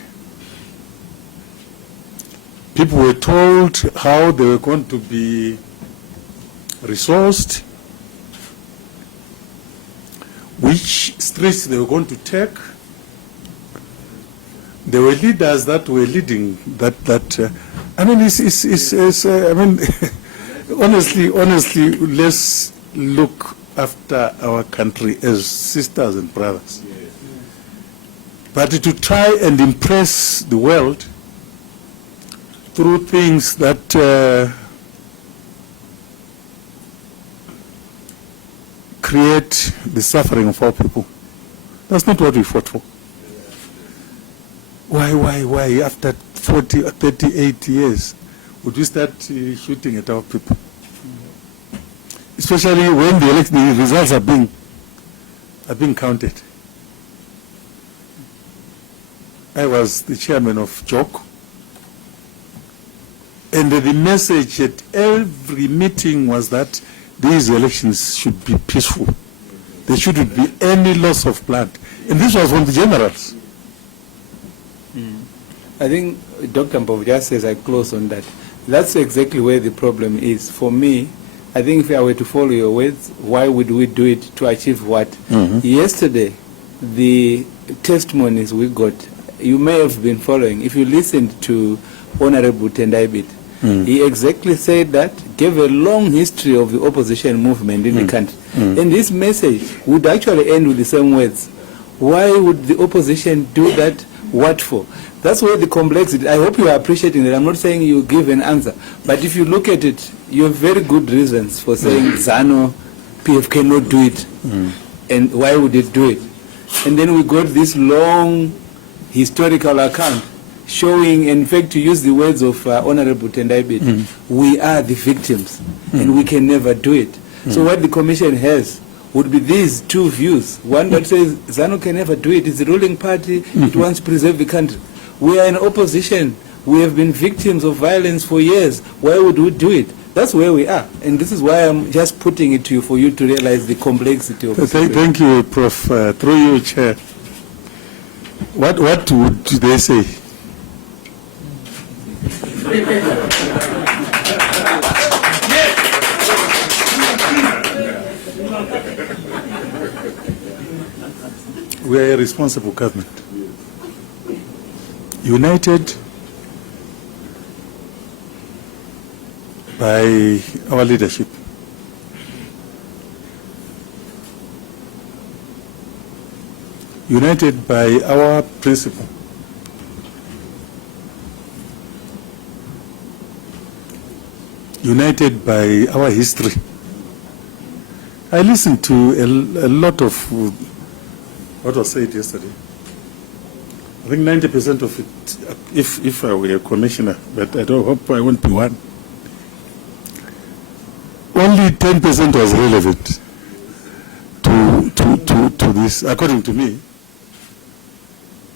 People were told how they were going to be resourced, which streets they were going to take. There were leaders that were leading that. I mean, I mean, honestly, let's look after our country as sisters and brothers. But to try and impress the world through things that create the suffering of our people, that's not what we fought for. Why after 40 or 38 years would we start shooting at our people? Especially when the results are being counted. I was the chairman of JOC, and the message at every meeting was that these elections should be peaceful. There shouldn't be any loss of blood. And this was from the generals. I think Dr. Mpofu just says I close on that. That's exactly where the problem is. For me, I think if I were to follow your words, why would we do it to achieve what? Yesterday, the testimonies we got, you may have been following. If you listened to Honorable Tendaibit, he exactly said that, gave a long history of the opposition movement in the country. And this message would actually end with the same words. Why would the opposition do that? What for? That's where the complexity, I hope you are appreciating that. I'm not saying you give an answer, but if you look at it, you have very good reasons for saying ZANU-PF cannot do it. And why would it do it? And then we got this long historical account showing, in fact, to use the words of Honorable Tendaibit, we are the victims and we can never do it. So what the commission has would be these two views. One that says ZANU can never do it. It's the ruling party. It wants to preserve the country. We are in opposition. We have been victims of violence for years. Why would we do it? That's where we are. And this is why I'm just putting it to you for you to realize the complexity of it. Thank you, Prof. Through you, Chair. What would they say? We are a responsible government, united by our leadership. United by our principle. United by our history. I listened to a lot of what was said yesterday. I think 90% of it, if I were a commissioner, but I don't hope I won't be one, only 10% was relevant to this, according to me.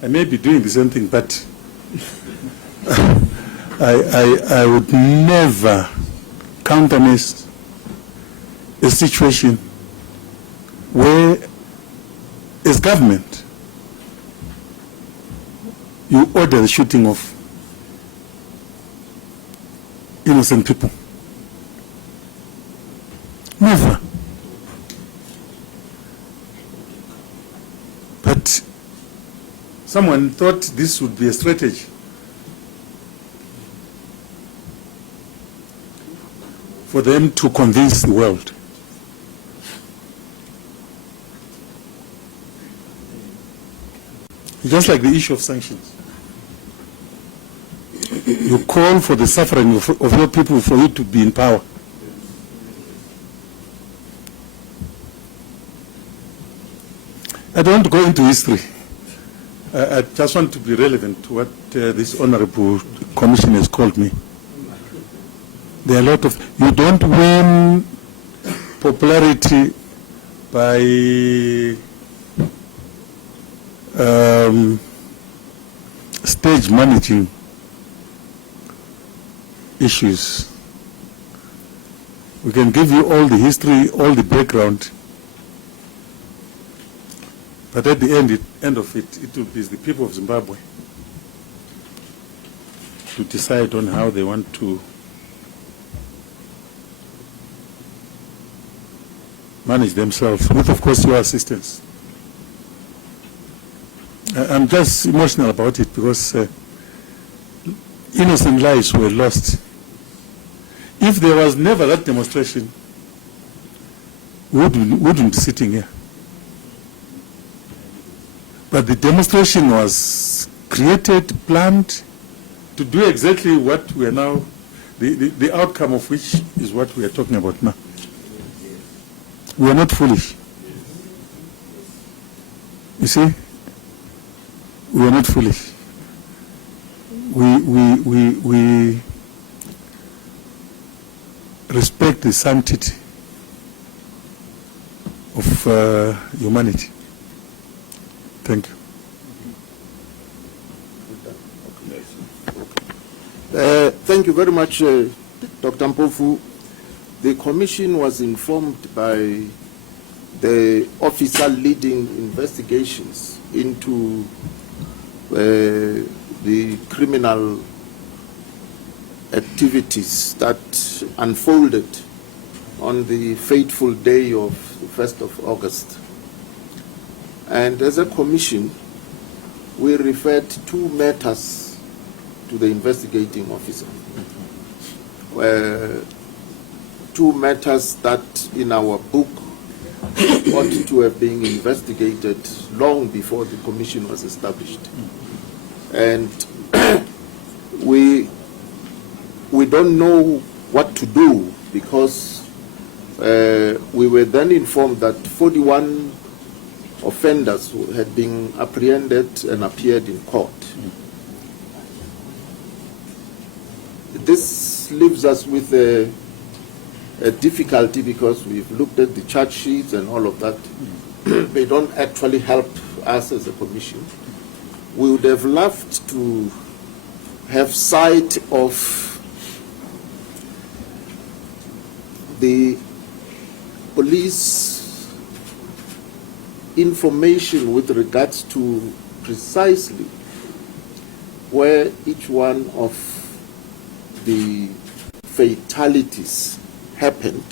I may be doing the same thing, but I would never countenance a situation where, as government, you order the shooting of innocent people. Never. But someone thought this would be a strategy. For them to convince the world. Just like the issue of sanctions. You call for the suffering of your people for you to be in power. I don't want to go into history. I just want to be relevant to what this honorable commission has called me. There are a lot of, you don't win popularity by stage managing issues. We can give you all the history, all the background, but at the end of it, it will be the people of Zimbabwe to decide on how they want to manage themselves, with, of course, your assistance. I'm just emotional about it because innocent lives were lost. If there was never that demonstration, we wouldn't be sitting here. But the demonstration was created, planned, to do exactly what we are now, the outcome of which is what we are talking about now. We are not foolish. You see? We are not foolish. We respect the sanctity of humanity. Thank you. Thank you very much, Dr. Mpofu. The commission was informed by the officer leading investigations into the criminal activities that unfolded on the fateful day of the 1st of August. And as a commission, we referred two matters to the investigating officer. Two matters that in our book ought to have been investigated long before the commission was established. And we don't know what to do because we were then informed that 41 offenders had been apprehended and appeared in court. This leaves us with a difficulty because we've looked at the charge sheets and all of that. They don't actually help us as a commission. We would have loved to have sight of the police information with regards to precisely where each one of the fatalities happened,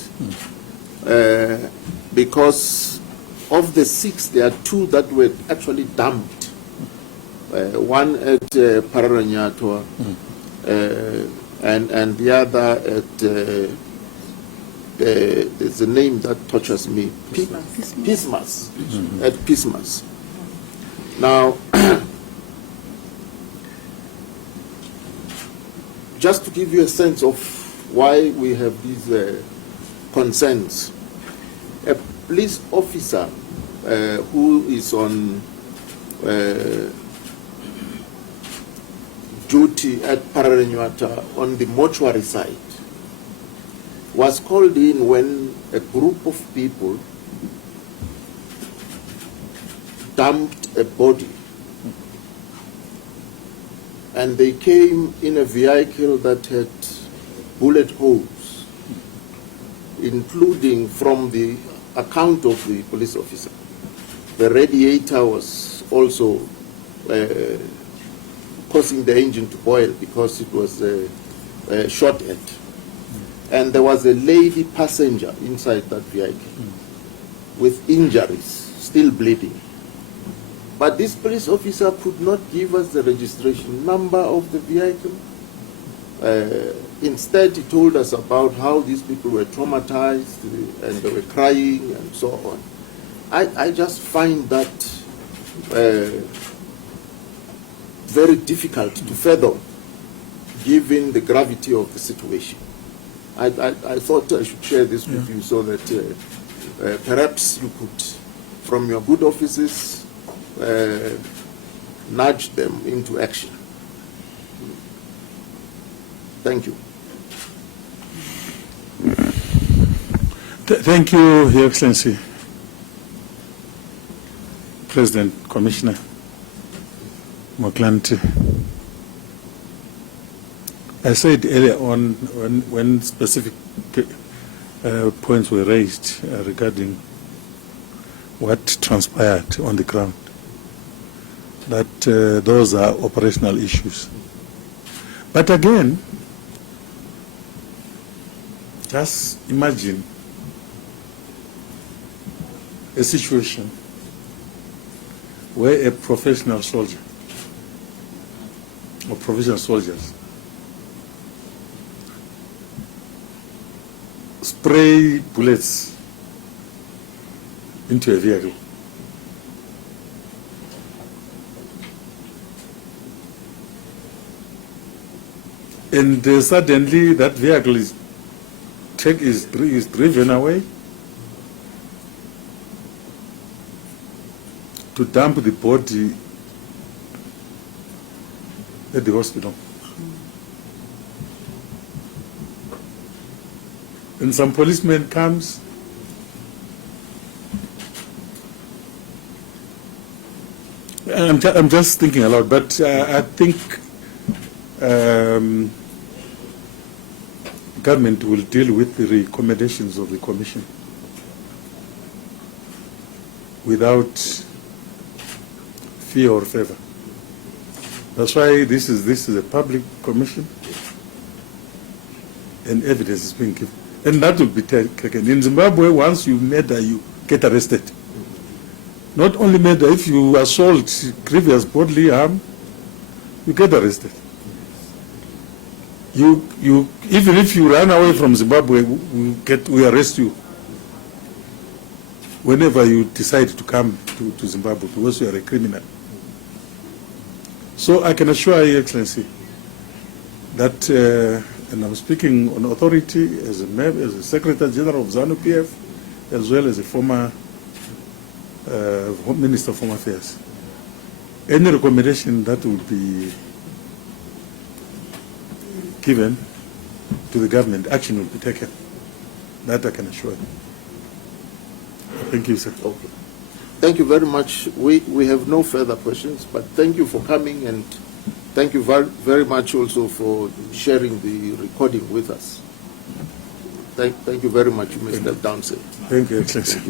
because of the 6, there are 2 that were actually dumped. One at Pararanyatua, and the other at there's a name that touches me, Pismas, at Pismas. Now, just to give you a sense of why we have these concerns, a police officer who is on duty at Pararanyatua on the mortuary side was called in when a group of people dumped a body, and they came in a vehicle that had bullet holes, including, from the account of the police officer, the radiator was also causing the engine to boil because it was a short end. And there was a lady passenger inside that vehicle with injuries, still bleeding. But this police officer could not give us the registration number of the vehicle. Instead, he told us about how these people were traumatized and they were crying and so on. I just find that very difficult to fathom, given the gravity of the situation. I thought I should share this with you so that perhaps you could, from your good offices, nudge them into action. Thank you. Thank you, Your Excellency. President, Commissioner Motlanthe. I said earlier on when specific points were raised regarding what transpired on the ground, that those are operational issues. But again, just imagine a situation where a professional soldier or professional soldiers spray bullets into a vehicle. And suddenly that vehicle is driven away to dump the body at the hospital. And some policeman comes, I'm just thinking aloud, but I think government will deal with the recommendations of the Commission without fear or favor. That's why this is a public commission, and evidence is being given, and that will be taken. In Zimbabwe, once you murder, you get arrested. Not only murder, if you assault, grievous bodily harm, you get arrested. You even if you run away from Zimbabwe, we arrest you whenever you decide to come to Zimbabwe because you are a criminal. So I can assure Your Excellency that, and I'm speaking on authority as a Secretary General of ZANU-PF, as well as a former Minister of Home Affairs, any recommendation that will be given to the government, action will be taken. That I can assure you. Thank you, sir. Okay. Thank you very much. We have no further questions, but thank you for coming, and thank you very much also for sharing the recording with us. Thank you very much. You may step down, sir. Thank you, Excellency.